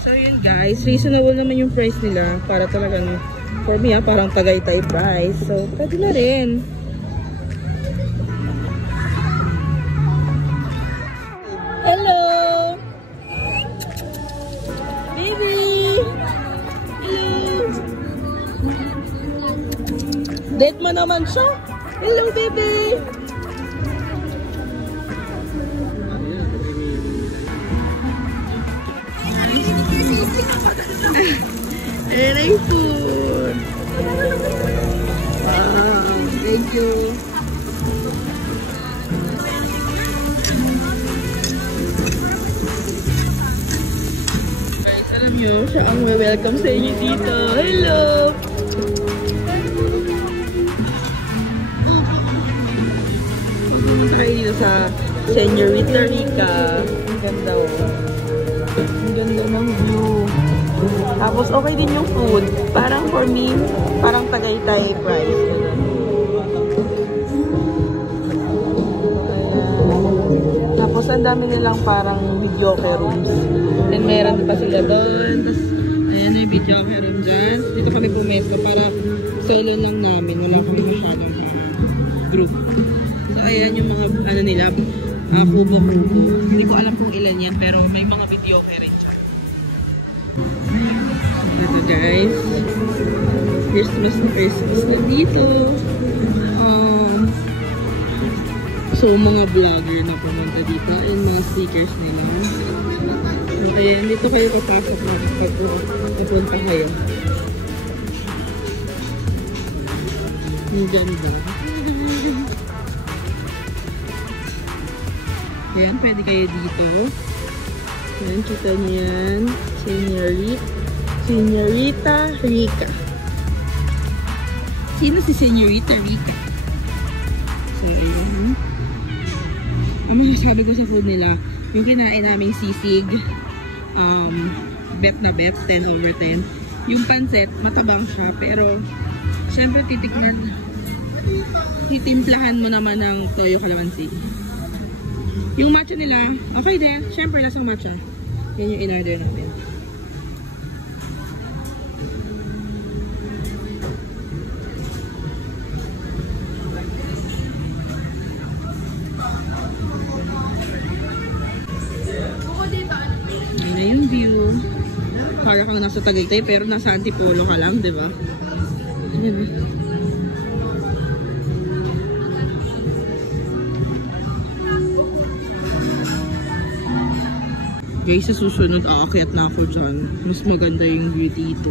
So yun guys, reasonable naman yung price nila para talagang, for me parang Tagaytay price. So pwede na rin. Hello! Baby! Hello! Date mo naman siya? Hello baby! Aray food. Wow, thank you. Guys, alam nyo, siya ang welcome sa inyo dito. Hello! Pumunta kayo dito sa Señorita Rica. Ang ganda oh. Ang ganda ng view. Tapos okay din yung food. Parang for me, parang Tagaytay price. Ayan. Tapos ang dami nilang parang videoke rooms. Then meron pa sila doon. Tapos ayan yung videoke room dyan. Dito kami pumesto para solo lang namin. Wala kami masyadong group. So ayan yung mga ano nila, kubo-kubo. Hindi ko alam kung ilan yan pero may mga videoke rin siya. Ito guys, Christmas na dito. So mga vlogger na pumunta dito and mga stickers nila. So ayan, dito kayo papasok pag pupunta kayo. Ang ganda. Ayan, pwede kayo dito. Ayan, kita niyo yan. Señorita Rica. Sino si Señorita Rica? So, ayan. Ang masasabi ko sa food nila, yung kinain naming sisig, bet na bet, 10/10. Yung pancet, matabang siya, pero syempre titimplahan mo naman ng toyo kalamansi. Yung matcha nila, okay din. Syempre, lasang matcha. Yan yung in-order namin. Yan na yung view. Para kang nasa Tagaytay pero nasa Antipolo ka lang, di ba? Guys, sa susunod aakyat na ako dyan. Mas maganda yung view dito.